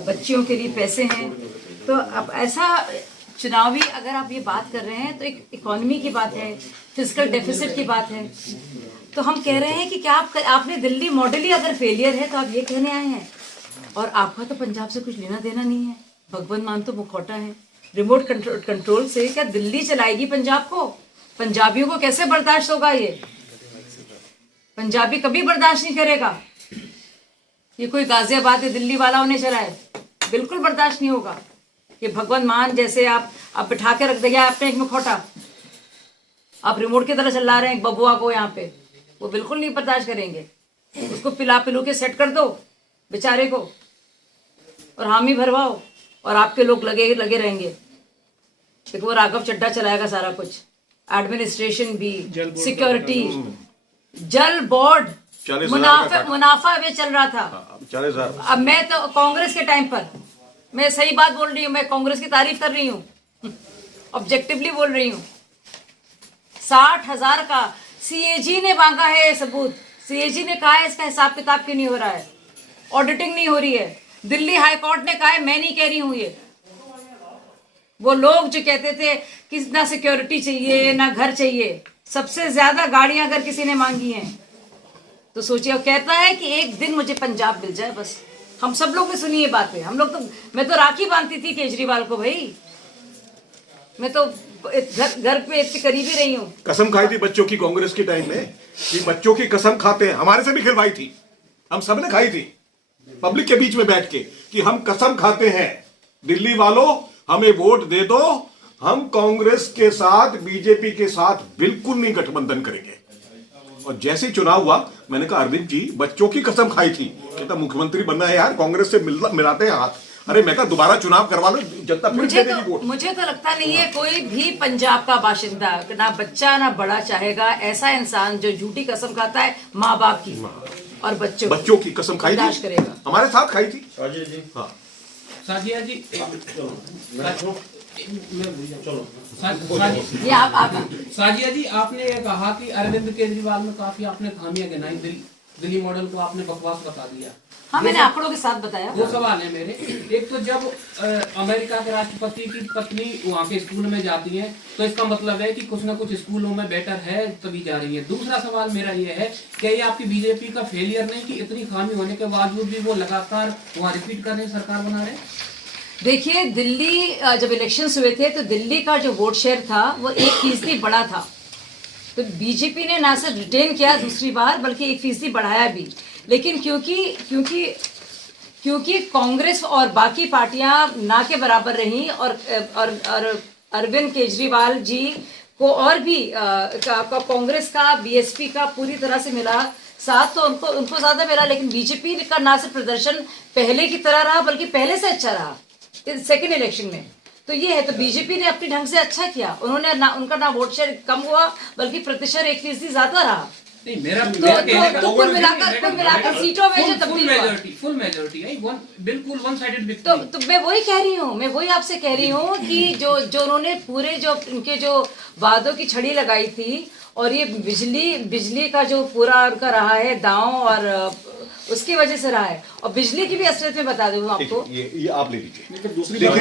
बच्चियों के लिए पैसे हैं। तो अब ऐसा चुनावी अगर आप ये बात कर रहे हैं तो एक इकोनॉमी की बात है, फिजिकल डेफिसिट की बात है। तो हम कह रहे हैं कि क्या आपने दिल्ली मॉडल ही अगर फेलियर है तो आप ये कहने आए हैं। और आपका तो पंजाब से कुछ लेना देना नहीं है। भगवंत मान तो मुखौटा है, रिमोट कंट्रोल से क्या दिल्ली चलाएगी पंजाब को? पंजाबियों को कैसे बर्दाश्त होगा? ये पंजाबी कभी बर्दाश्त नहीं करेगा। ये कोई गाजियाबाद या दिल्ली वाला उन्हें चलाए, बिल्कुल बर्दाश्त नहीं होगा। कि भगवंत मान जैसे आप बिठा के रख देंगे आपने एक मुखौटा, आप रिमोट की तरह चला रहे हैं एक बबुआ को यहाँ पे, वो बिल्कुल नहीं बर्दाश्त करेंगे। उसको पिला पिलू के सेट कर दो बेचारे को और हामी भरवाओ और आपके लोग लगे रहेंगे। देखो वो राघव चड्ढा चलाएगा सारा कुछ, एडमिनिस्ट्रेशन भी, सिक्योरिटी, जल बोर्ड, मुनाफा वे चल रहा था 40,000। अब मैं तो कांग्रेस के टाइम पर, मैं सही बात बोल रही हूँ, मैं कांग्रेस की तारीफ कर रही हूँ, ऑब्जेक्टिवली बोल रही हूँ। 60,000 का सीएजी ने मांगा है सबूत, सीएजी ने कहा है इसका हिसाब किताब क्यों नहीं हो रहा है, ऑडिटिंग नहीं हो रही है। दिल्ली हाई कोर्ट ने कहा है, मैं नहीं कह रही हूँ ये। वो लोग जो कहते थे कि ना सिक्योरिटी चाहिए ना घर चाहिए, सबसे ज्यादा गाड़ियां अगर किसी ने मांगी हैं तो सोचिए। वो कहता है कि एक दिन मुझे पंजाब मिल जाए बस। हम सब लोग ने सुनी ये बातें, हम लोग तो, मैं तो राखी बांधती थी केजरीवाल को भाई, मैं तो घर पे इतनी करीबी रही हूँ। कसम खाई थी बच्चों की कांग्रेस के टाइम में कि बच्चों की कसम खाते हैं, हमारे से भी खिलवाई थी, हम सब ने खाई थी पब्लिक के बीच में बैठ के कि हम कसम खाते हैं दिल्ली वालों हमें वोट दे दो, हम कांग्रेस के साथ बीजेपी के साथ बिल्कुल नहीं गठबंधन करेंगे। और जैसे ही चुनाव हुआ मैंने कहा अरविंद जी बच्चों की कसम खाई थी, कहता मुख्यमंत्री बनना है यार, कांग्रेस से मिलाते हैं हाथ। अरे मैं कहा दोबारा चुनाव करवा लो, जनता फिर दे देगी वोट। मुझे तो लगता नहीं है कोई भी पंजाब का बाशिंदा, ना बच्चा ना बड़ा चाहेगा ऐसा इंसान जो झूठी कसम खाता है माँ बाप की और बच्चों की कसम खाई थी, करेगा। हमारे साथ खाई थी। साजिया जी, हाँ साजिया जी, ये आप साजिया जी, आपने ये कहा कि अरविंद केजरीवाल में काफी आपने खामियां गिनाई, दिल्ली मॉडल को आपने बकवास बता दिया। हाँ, मैंने आंकड़ों के साथ बताया। दो सवाल है मेरे। एक तो जब अमेरिका के राष्ट्रपति की पत्नी वहाँ के स्कूल में जाती है तो इसका मतलब है कि कुछ ना कुछ स्कूलों में बेटर है तभी जा रही है। दूसरा सवाल मेरा ये है, क्या ये आपकी बीजेपी का फेलियर नहीं कि इतनी खामी होने के बावजूद भी वो लगातार वहाँ रिपीट कर रहे हैं, सरकार बना रहे हैं? देखिए, दिल्ली जब इलेक्शंस हुए थे तो दिल्ली का जो वोट शेयर था वो 1% बढ़ा था। तो बीजेपी ने ना सिर्फ रिटेन किया दूसरी बार बल्कि 1% बढ़ाया भी। लेकिन क्योंकि कांग्रेस और बाकी पार्टियां ना के बराबर रहीं और अरविंद केजरीवाल जी को और भी कांग्रेस का, बीएसपी का पूरी तरह से मिला साथ, तो उनको ज्यादा मिला। लेकिन बीजेपी का ना सिर्फ प्रदर्शन पहले की तरह रहा बल्कि पहले से अच्छा रहा सेकेंड इलेक्शन में। तो ये है, तो बीजेपी ने अपने ढंग से अच्छा किया, उन्होंने उनका ना वोट शेयर कम हुआ बल्कि प्रतिशत 1% ज्यादा रहा। नहीं, मेरा तो कुल मिलाकर सीटों में जो तब्दील हुआ, फुल मेजॉरिटी है, बिल्कुल वन साइडेड विक्ट्री। तो मैं वही कह रही हूँ, मैं वही आपसे कह रही हूँ कि जो उन्होंने पूरे जो इनके जो वादों की छड़ी लगाई थी और ये बिजली का जो पूरा उनका रहा है दांव, और उसकी वजह से रहा है। और बिजली की भी असलियत में बता दूं आपको, ये आप ले लीजिए। दूसरी बात,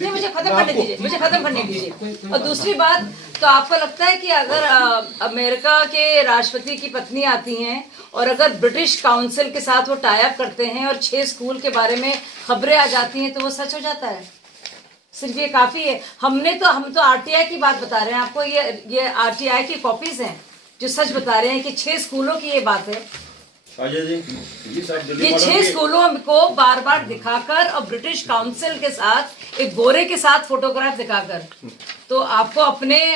नहीं मुझे खत्म करने दीजिए। और दूसरी बात, तो आपको लगता है कि अगर अमेरिका के राष्ट्रपति की पत्नी आती हैं और अगर ब्रिटिश काउंसिल के साथ वो टाई अप करते हैं और 6 स्कूल के बारे में खबरें आ जाती हैं तो वो सच हो जाता है? सिर्फ ये काफी है? हम तो आरटीआई की बात बता रहे हैं आपको, ये आरटीआई की कॉपीज हैं जो सच बता रहे हैं कि 6 स्कूलों की ये बात है। ये 6 स्कूलों को बार बार दिखाकर और ब्रिटिश काउंसिल के साथ एक गोरे के साथ फोटोग्राफ दिखाकर, तो आपको अपने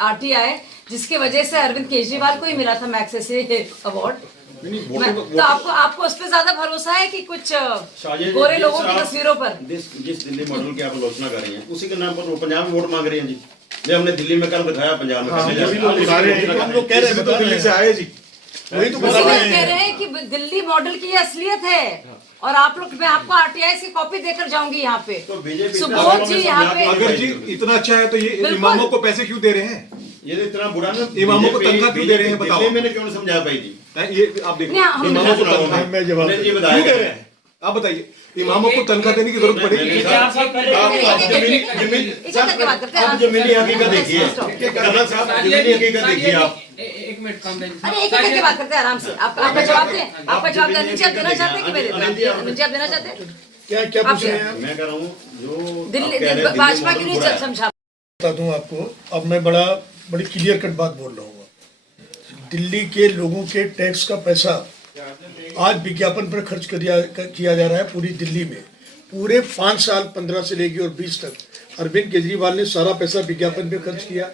आरटीआई जिसकी वजह से अरविंद केजरीवाल को ही मिला था मैग्सेसे अवार्ड, तो आपको उस पर ज्यादा भरोसा है कि कुछ गोरे लोगों की तस्वीरों पर? जिस दिल्ली मॉडल की आप आलोचना कर रही हैं उसी के नाम पर वो पंजाब में वोट मांग रही हैं जी। हमने दिल्ली में कल दिखाया, पंजाब में हम लोग कह रहे हैं तो दिल्ली से आए जी, वही तो कह रहे हैं कि दिल्ली मॉडल की असलियत है। और आप लोग, मैं आपको आरटीआई की कॉपी देकर जाऊंगी यहाँ पे। तो बीजेपी सुबोध जी यहाँ पे, अगर जी इतना अच्छा है तो ये इमामों को पैसे क्यों दे रहे हैं? ये तो इतना बुरा ना, इमामों को तनख्वाह क्यों दे रहे हैं बताओ? दिल्ली मैंने क्यों नहीं समझा पाई थी? ये आप देखिए, हम- इमामों को तनख्वाह मैं जवाब क्यों दे रहे हैं? आप बताइए, इमामों को तनख्वाह देने की जरूरत पड़ेगी? एक करके बात करते हैं। आप जमीनी हकीकत देखिए, कर्नल साहब जमीनी हकीकत देखिए आप। एक मिनट काम अरे एक करके बात करते हैं आराम से। आपका जवाब दें, आपका जवाब दें। नीचे आप देना चाहते हैं कि मेरे नीचे आप देना चाहते हैं? क्या पूछ रहे हैं आप? मैं कह रहा हूँ जो दिल्ली भाजपा क्यों नहीं समझा? बता दूं आपको, अब मैं बड़ी क्लियर कट बात बोल रहा हूँ। दिल्ली के लोगों के टैक्स का पैसा आज विज्ञापन पर खर्च किया जा रहा है पूरी दिल्ली में। पूरे 5 साल 15 से लेकर और 20 तक अरविंद केजरीवाल ने सारा पैसा विज्ञापन पे खर्च किया,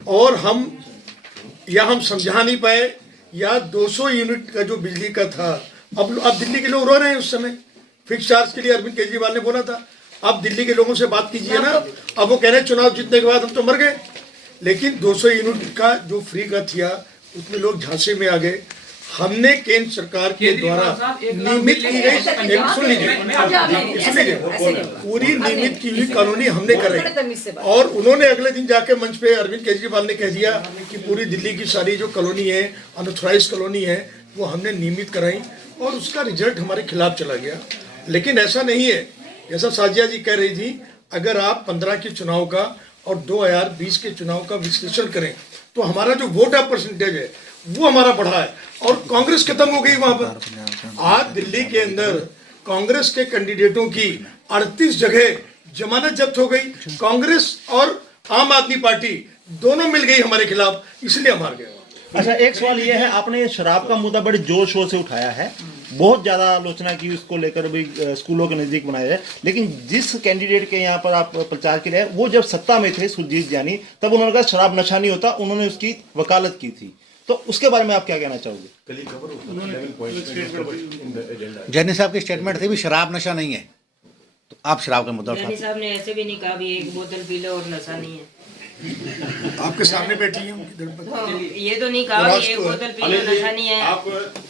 और हम समझा नहीं पाए, या 200 यूनिट का जो बिजली का था, अब दिल्ली के लोग रो रहे हैं। उस समय फिक्स चार्ज के लिए अरविंद केजरीवाल ने बोला था। अब दिल्ली के लोगों से बात कीजिए ना, अब वो कह रहे हैं चुनाव जीतने के बाद हम तो मर गए, लेकिन 200 यूनिट का जो फ्री का था उसमें लोग झांसे में आ गए। हमने केंद्र सरकार के द्वारा नियमित की गई, सुन लीजिए, पूरी नियमित की हुई कानूनी हमने कराई, और उन्होंने अगले दिन जाके मंच पे अरविंद केजरीवाल ने कह दिया कि पूरी दिल्ली की सारी जो कॉलोनी है, अनऑथराइज्ड कॉलोनी है, वो हमने नियमित कराई, और उसका रिजल्ट हमारे खिलाफ चला गया। लेकिन ऐसा नहीं है जैसा साजिया जी कह रही थी। अगर आप 15 के चुनाव का और 2020 के चुनाव का विश्लेषण करें तो हमारा जो वोट ऑफ परसेंटेज है वो हमारा बढ़ा है, और कांग्रेस खत्म हो गई वहां पर। आज दिल्ली के अंदर कांग्रेस के कैंडिडेटों की 38 जगह जमानत जब्त हो गई। कांग्रेस और आम आदमी पार्टी दोनों मिल गई हमारे खिलाफ, इसलिए हम हार गए। अच्छा, एक सवाल ये है, आपने शराब का मुद्दा बड़े जोर शोर से उठाया है, बहुत ज्यादा आलोचना की उसको लेकर भी, स्कूलों के नजदीक बनाया है, लेकिन जिस कैंडिडेट के यहाँ पर आप प्रचार के लिए, वो जब सत्ता में थे, सुरजीत जानी, तब उन्होंने कहा शराब नशा नहीं होता, उन्होंने उसकी वकालत की थी, तो उसके बारे में आप क्या कहना चाहोगे? जैनी साहब की स्टेटमेंट थी भी शराब नशा नहीं है, तो आप शराब का मुद्दा जैनी साहब ने ऐसे भी नहीं कहा भी एक बोतल पी लो और नशा नहीं है। आपके सामने बैठी है ये तो नहीं कहा कि एक बोतल पी लो नशा नहीं है। आप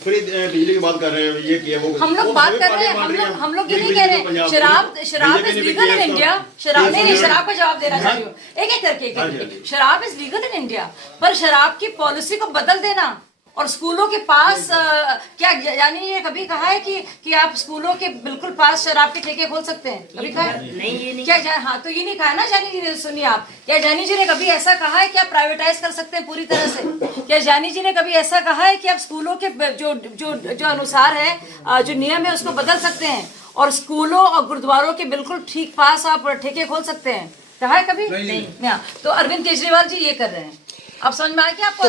फ्री बिजली की बात कर रहे हैं, ये किया वो, हम लोग बात कर रहे हैं, हम लोग ये नहीं कह रहे शराब इज लीगल इन इंडिया। शराब नहीं, शराब का जवाब देना चाह रही हूँ, एक करके। शराब इज लीगल इन इंडिया, पर शराब की पॉलिसी को बदल देना, और स्कूलों के पास क्या यानी ये कभी कहा है कि आप स्कूलों के बिल्कुल पास शराब के ठेके खोल सकते हैं? कभी कहा नहीं, ये नहीं। क्या हाँ, तो ये नहीं कहा ना जानी जी ने। सुनिए आप, क्या जानी जी ने कभी ऐसा कहा है कि आप प्राइवेटाइज कर सकते हैं पूरी तरह से? क्या जानी जी ने कभी ऐसा कहा है कि आप स्कूलों के जो अनुसार है, जो नियम है, उसको बदल सकते हैं, और स्कूलों और गुरुद्वारों के बिल्कुल ठीक पास आप ठेके खोल सकते हैं? कहा है कभी? नहीं। तो अरविंद केजरीवाल जी ये कर रहे हैं। आप समझ में आ गया आपको?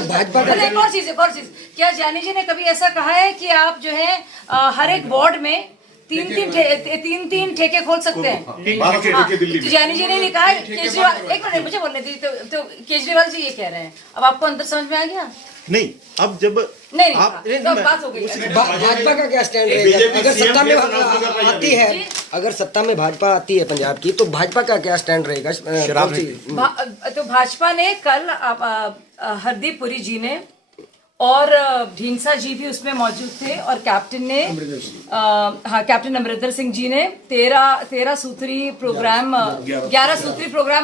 एक और चीज, क्या जानी जी ने कभी ऐसा कहा है कि आप जो है हर एक वार्ड में तीन ठेके खोल सकते हैं? तो जानी जी ने लिखा है। केजरीवाल, एक मिनट मुझे बोलने दी। तो केजरीवाल जी ये कह रहे हैं, अब आपको अंदर समझ में आ गया? नहीं, अब जब नहीं आप तो बात हो गई। भाजपा का क्या स्टैंड रहेगा अगर सत्ता में आती है? अगर सत्ता में भाजपा आती है पंजाब की, तो भाजपा का क्या स्टैंड रहेगा? तो भाजपा ने कल हरदीप पुरी जी ने और ढींसा जी भी उसमें मौजूद थे, और कैप्टन अमरिंदर सिंह जी ने 11 सूत्री प्रोग्राम,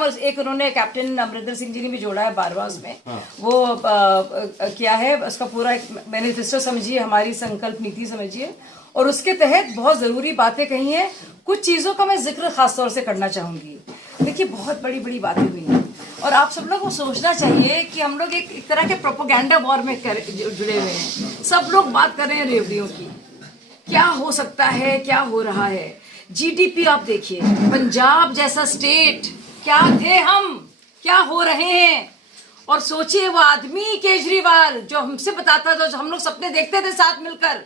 और एक उन्होंने कैप्टन अमरिंदर सिंह जी ने भी जोड़ा है 12वां उसमें। वो किया है, उसका पूरा एक मैनिफेस्टो समझिए, हमारी संकल्प नीति समझिए, और उसके तहत बहुत जरूरी बातें कही हैं। कुछ चीजों का मैं जिक्र खास तौर से करना चाहूंगी। देखिए, बहुत बड़ी बड़ी बातें हुई हैं, और आप सब लोग को सोचना चाहिए कि हम लोग एक तरह के प्रोपोगेंडा वॉर में जुड़े हुए हैं। सब लोग बात कर रहे हैं रेवड़ियों की, क्या हो सकता है, क्या हो रहा है। जीडीपी आप देखिए, पंजाब जैसा स्टेट, क्या थे हम, क्या हो रहे हैं। और सोचिए, वो आदमी केजरीवाल जो हमसे बताता था, जो हम लोग सपने देखते थे साथ मिलकर,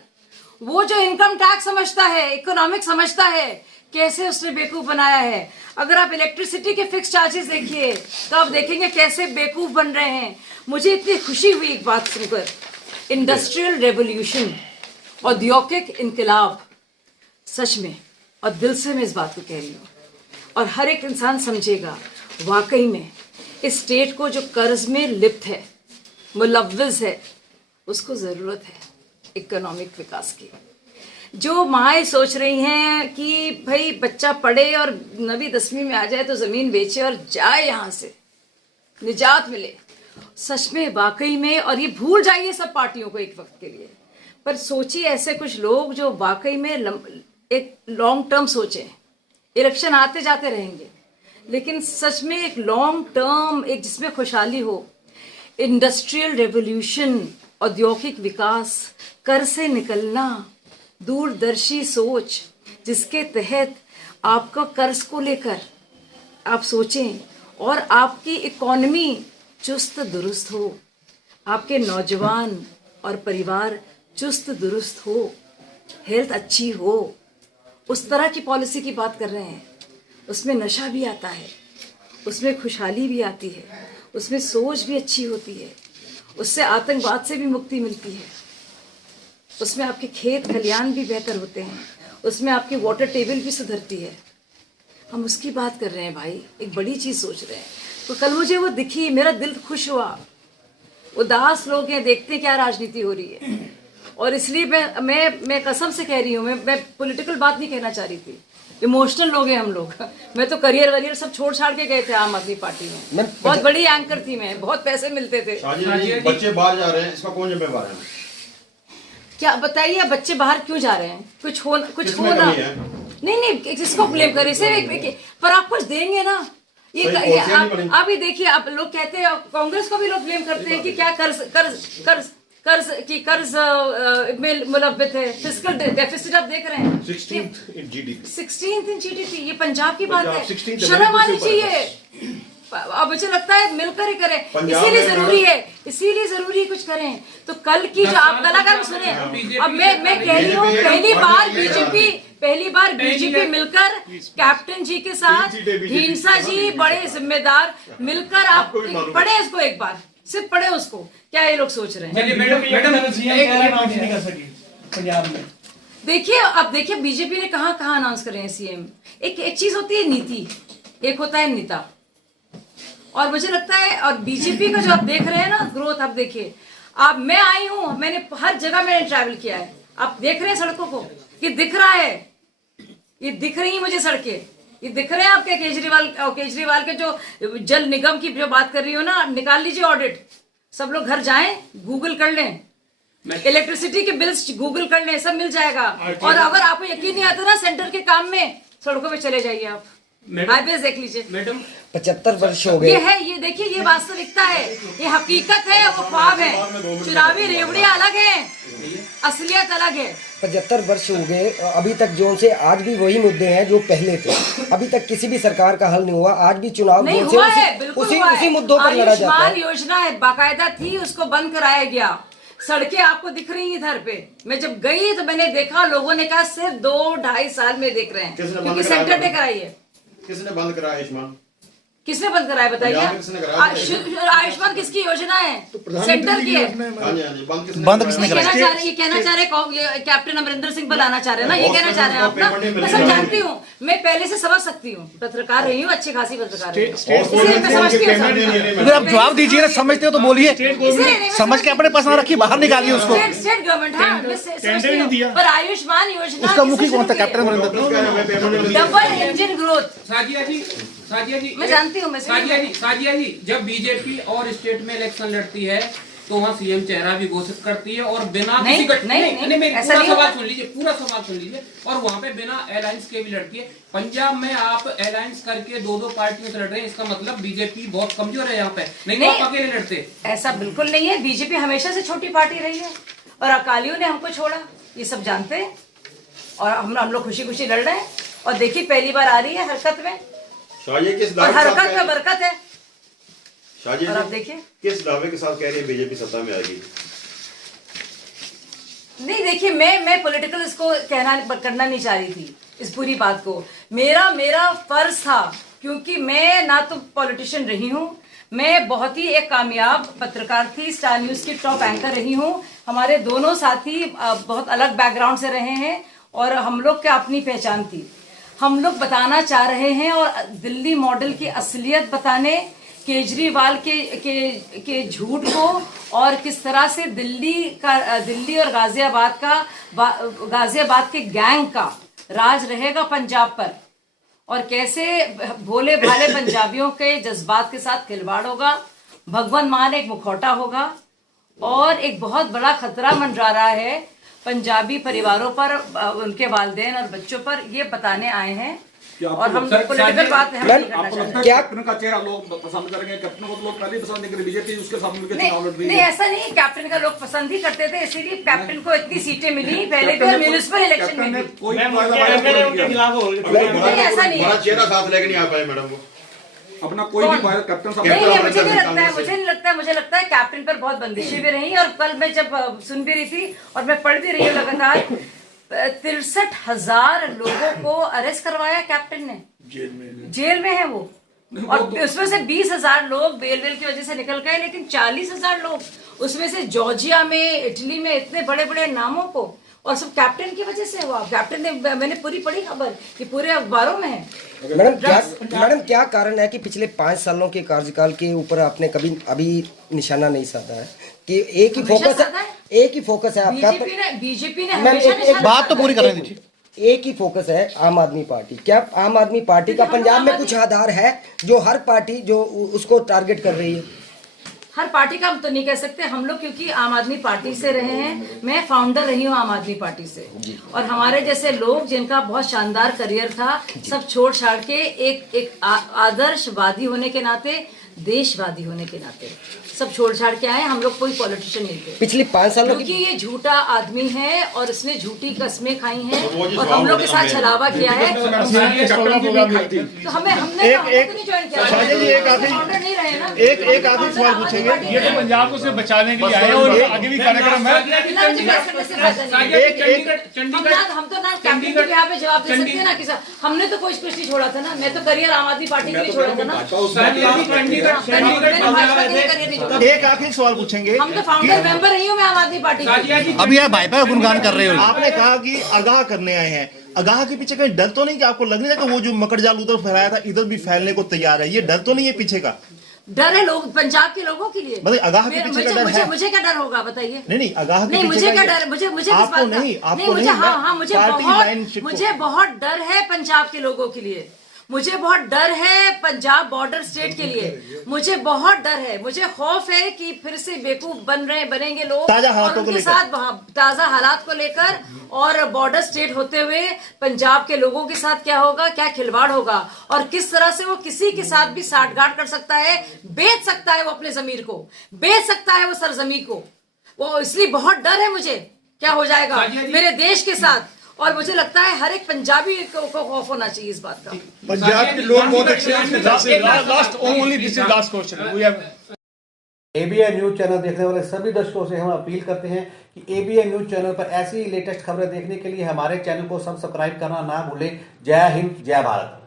वो जो इनकम टैक्स समझता है, इकोनॉमिक समझता है, कैसे उसने बेवकूफ बनाया है। अगर आप इलेक्ट्रिसिटी के फिक्स चार्जेस देखिए तो आप देखेंगे कैसे बेवकूफ बन रहे हैं। मुझे इतनी खुशी हुई एक बात सुनकर, इंडस्ट्रियल रेवोल्यूशन, औद्योगिक इनकलाब, सच में और दिल से मैं इस बात को कह रही हूँ, और हर एक इंसान समझेगा वाकई में इस स्टेट को जो कर्ज में लिप्त है, मुलव्विज़ है, उसको ज़रूरत है इकोनॉमिक विकास की। जो माएँ सोच रही हैं कि भाई बच्चा पढ़े और 9वीं 10वीं में आ जाए तो ज़मीन बेचे और जाए, यहाँ से निजात मिले, सच में वाकई में, और ये भूल जाइए सब पार्टियों को एक वक्त के लिए, पर सोचिए ऐसे कुछ लोग जो वाकई में एक लॉन्ग टर्म सोचें। इलेक्शन आते जाते रहेंगे, लेकिन सच में एक लॉन्ग टर्म, एक जिसमें खुशहाली हो, इंडस्ट्रियल रेवोल्यूशन, औद्योगिक विकास, कर से निकलना, दूरदर्शी सोच, जिसके तहत आपका कर्ज को लेकर आप सोचें और आपकी इकोनॉमी चुस्त दुरुस्त हो, आपके नौजवान और परिवार चुस्त दुरुस्त हो, हेल्थ अच्छी हो, उस तरह की पॉलिसी की बात कर रहे हैं। उसमें नशा भी आता है, उसमें खुशहाली भी आती है, उसमें सोच भी अच्छी होती है, उससे आतंकवाद से भी मुक्ति मिलती है, उसमें आपके खेत खलियान भी बेहतर होते हैं, उसमें आपकी वाटर टेबल भी सुधरती है। हम उसकी बात कर रहे हैं भाई, एक बड़ी चीज़ सोच रहे हैं। तो कल मुझे वो दिखी, मेरा दिल खुश हुआ। उदास लोग हैं, देखते क्या राजनीति हो रही है, और इसलिए मैं कसम से कह रही हूँ, मैं पॉलिटिकल बात नहीं कहना चाह रही थी, इमोशनल लोग हैं हम लोग। मैं तो करियर वरियर सब छोड़ छाड़ के गए थे आम आदमी पार्टी में, बहुत बड़ी एंकर थी मैं, बहुत पैसे मिलते थे। बच्चे बाहर जा रहे हैं, इसका कौन जिम्मेवार है? क्या बताइए, बच्चे बाहर क्यों जा रहे हैं? कुछ होना नहीं, जिसको ब्लेम करे से, पर आप कुछ देंगे ना। अभी देखिए, आप लोग कहते हैं, कांग्रेस को भी लोग ब्लेम करते हैं कि क्या कर्ज में मुलव्वत है, फिस्कल डेफिसिट आप देख रहे हैं 16th in GDP। 16th in GDP, ये पंजाब की बात है, शर्म आनी चाहिए। अब मुझे लगता है मिलकर ही करें, इसीलिए जरूरी है कुछ करें। तो कल की जो आप कलाकार सुने, अब मैं कह रही हूँ, पहली बार बीजेपी मिलकर कैप्टन जी के साथ, ढींसा जी बड़े जिम्मेदार मिलकर, आप पढ़े इसको एक बार, सिर्फ पढ़े उसको, क्या ये लोग सोच रहे हैं। देखिए, अब देखिए बीजेपी ने कहाँ अनाउंस करे हैं सीएम। एक चीज होती है नीति, एक होता है नेता, और मुझे लगता है, और बीजेपी का जो आप देख रहे हैं ना ग्रोथ, आप देखिए, अब मैं आई हूं, मैंने हर जगह मैंने ट्रैवल किया है, आप देख रहे हैं सड़कों को, ये दिख रहा है, ये दिख रही है मुझे सड़कें, ये दिख रहे हैं आपके केजरीवाल के जो जल निगम की जो बात कर रही हो ना, निकाल लीजिए ऑडिट, सब लोग घर जाएं, गूगल कर लें, इलेक्ट्रिसिटी के बिल्स गूगल कर लें, सब मिल जाएगा। और अगर आपको यकीन नहीं आता ना सेंटर के काम में, सड़कों पे चले जाइए आप, हाईवे देख लीजिए। मैडम 75 वर्ष हो गए, ये है, ये देखिए, ये वास्तविकता है, ये हकीकत है, वो ख्वाब है। चुनावी रेवड़ियां अलग है, असलियत अलग है। 75 वर्ष हो गए, अभी तक जो से आज भी वही मुद्दे हैं जो पहले थे, अभी तक किसी भी सरकार का हल नहीं हुआ। आज भी चुनाव नहीं हुआ है, बिल्कुल उसी मुद्दों पर लड़ा जाता है। आयुष्मान योजना है, बाकायदा थी, उसको बंद कराया गया। सड़कें आपको दिख रही हैं इधर पे, मैं जब गई तो मैंने देखा, लोगों ने कहा सिर्फ 2-2.5 साल में देख रहे हैं, क्योंकि सेंटर ने कराई है। किसने बंद कराया आयुष्मान? किसने बंद कराया बताइए? आयुष्मान किसकी योजना है? सेंटर की है। बंद किसने कराया? ये कहना चाह रहे कैप्टन अमरिंदर सिंह बुलाना चाह रहे हैं ना, ये कहना चाह रहे हैं आप ना। मैं सब जानती हूँ, मैं पहले से समझ सकती हूँ, पत्रकार रही हूँ, अच्छी खासी पत्रकार रही हूँ। अगर आप जवाब दीजिए ना, समझते हो तो बोलिए, समझ के अपने पास ना रखिए, बाहर निकालिए उसको। स्टेट गवर्नमेंट, हाँ, पर आयुष्मान योजना उसका मुखी कौन था? Captain Amarinder. Double engine growth. Sajiya ji मैं जानती हूँ, साजिया जी, जब बीजेपी और स्टेट में इलेक्शन लड़ती है तो वहाँ सीएम चेहरा भी घोषित करती है, और बिना किसी पूरा सवाल सुन लीजिए, और वहाँ पे बिना अलायंस के भी लड़ती है। पंजाब में आप अलायंस करके 2-2 पार्टियों से लड़ रहे हैं, इसका मतलब बीजेपी बहुत कमजोर है यहाँ पे, नहीं आप अकेले लड़ते। ऐसा बिल्कुल नहीं है, बीजेपी हमेशा से छोटी पार्टी रही है, और अकालियों ने हमको छोड़ा, ये सब जानते हैं, और हम लोग खुशी खुशी लड़ रहे हैं। और देखिए, पहली बार आ रही है हरकत में, और हरकत में बरकत है। और आप देखिए, किस दावे के साथ कह रही है बीजेपी सत्ता में आएगी? नहीं देखिए, मैं पॉलिटिकल इसको करना नहीं चाह रही थी, इस पूरी बात को। मेरा फर्ज था, क्योंकि मैं ना तो पॉलिटिशियन रही हूँ, मैं बहुत ही एक कामयाब पत्रकार थी, स्टार न्यूज की टॉप एंकर रही हूँ। हमारे दोनों साथी बहुत अलग बैकग्राउंड से रहे हैं, और हम लोग की अपनी पहचान थी। हम लोग बताना चाह रहे हैं, और दिल्ली मॉडल की असलियत बताने, केजरीवाल के झूठ को, और किस तरह से दिल्ली और गाजियाबाद के गैंग का राज रहेगा पंजाब पर, और कैसे भोले भाले पंजाबियों के जज्बात के साथ खिलवाड़ होगा, भगवंत मान एक मुखौटा होगा और एक बहुत बड़ा खतरा मंडरा रहा है पंजाबी परिवारों पर, उनके वालिदैन और बच्चों पर, ये बताने आए हैं। और हम पॉलिटिकल बात है, हम नहीं करना चाहते। क्या कैप्टन का चेहरा लोग पसंद करेंगे? कैप्टन को तो लोग पहले पसंद करेंगे, बीजेपी उसके साथ मिलकर चुनाव लड़ रही है। नहीं, ऐसा नहीं, कैप्टन का लोग पसंद ही करते थे, इसीलिए कैप्टन को इतनी सीटें मिली पहले भी और म्यूनिसिपल इलेक्शन में भी। कोई ऐसा नहीं बड़ा है, चेहरा साथ लेके नहीं आ पाए मैडम वो। अपना कोई भी कैप्टन साहब नहीं, मुझे नहीं लगता है, मुझे लगता है कैप्टन पर बहुत बंदिशें भी रही। और कल मैं जब सुन भी रही थी और मैं पढ़ भी रही हूँ लगातार, 63,000 लोगों को अरेस्ट करवाया कैप्टन ने, जेल में है वो। और उसमें से 20,000 लोग बेल की वजह से निकल गए, लेकिन 40,000 लोग उसमें से जॉर्जिया में, इटली में, इतने बड़े बड़े नामों को, और सब कैप्टन की वजह से हुआ। कैप्टन ने, मैंने पूरी पढ़ी खबर कि पूरे अखबारों में है। मैडम क्या कारण है कि पिछले 5 सालों के कार्यकाल के ऊपर आपने कभी अभी निशाना नहीं साधा है कि एक ही फोकस है आपका? बीजेपी ने मैम एक बात तो पूरी कर रहे थे। एक ही फोकस है आम आदमी पार्टी। क्या आम आदमी पार्टी का पंजाब में कुछ आधार है जो हर पार्टी जो उसको टारगेट कर रही है? हर पार्टी का हम तो नहीं कह सकते, हम लोग क्योंकि आम आदमी पार्टी से रहे हैं, मैं फाउंडर रही हूँ आम आदमी पार्टी से, और हमारे जैसे लोग जिनका बहुत शानदार करियर था, सब छोड़ छाड़ के एक आदर्शवादी होने के नाते, देशवादी होने के नाते सब छोड़ छाड़ के आए। हम लोग कोई पॉलिटिशियन नहीं थे पिछले 5 सालों क्योंकि ये झूठा आदमी है और इसने झूठी कस्में खाई हैं और हम लोग के साथ छलावा किया है। तो हमने ज्वाइन किया, फाउंडर नहीं रहे ना। एक आखिरी सवाल पूछेंगे। ये तो पंजाब को सिर्फ बचाने के लिए आए और आगे भी कार्यक्रम है। हम तो ना कैप्टन के यहाँ पे जवाब दे सकते हैं ना कि हमने तो कुछ नहीं छोड़ा था ना। मैं तो करियर आम आदमी पार्टी के लिए छोड़ा था ना। एक आखिरी सवाल पूछेंगे। हम तो फाउंडर मेंबर रही हूँ मैं आम आदमी पार्टी की। अभी आप भाजपा का गुणगान कर रहे हो। आपने कहा कि आगाह करने आए हैं, आगाह के पीछे कहीं डर तो नहीं कि आपको लग नहीं रहा कि वो जो मकर जाल उधर फैलाया था इधर भी फैलने को तैयार है? ये डर तो नहीं है पीछे का? डर है लोग, पंजाब के लोगों के लिए। मतलब आगाह के पीछे का डर है? मुझे क्या डर होगा बताइए? नहीं आगाह के मुझे क्या डर, मुझे किस बात का? मुझे बहुत डर है पंजाब के लोगों के लिए। मुझे बहुत डर है पंजाब बॉर्डर स्टेट के लिए। मुझे बहुत डर है, मुझे खौफ है कि फिर से बेवकूफ बनेंगे लोग ताजा हालातों और उनके साथ ताजा हालात को लेकर, और बॉर्डर स्टेट होते हुए पंजाब के लोगों के साथ क्या होगा, क्या खिलवाड़ होगा, और किस तरह से वो किसी के साथ भी साठगांठ कर सकता है, बेच सकता है वो अपने जमीर को, बेच सकता है वो सरजमी को। वो इसलिए बहुत डर है मुझे क्या हो जाएगा मेरे देश के साथ। और मुझे लगता है हर एक पंजाबी को खौफ होना चाहिए इस बात का। पंजाब के लोग बहुत अच्छे हैं। एबीएन न्यूज चैनल देखने वाले सभी दर्शकों से हम अपील करते हैं कि एबीएन न्यूज चैनल पर ऐसी लेटेस्ट खबरें देखने के लिए हमारे चैनल को सब्सक्राइब करना ना भूलें। जय हिंद, जय भारत।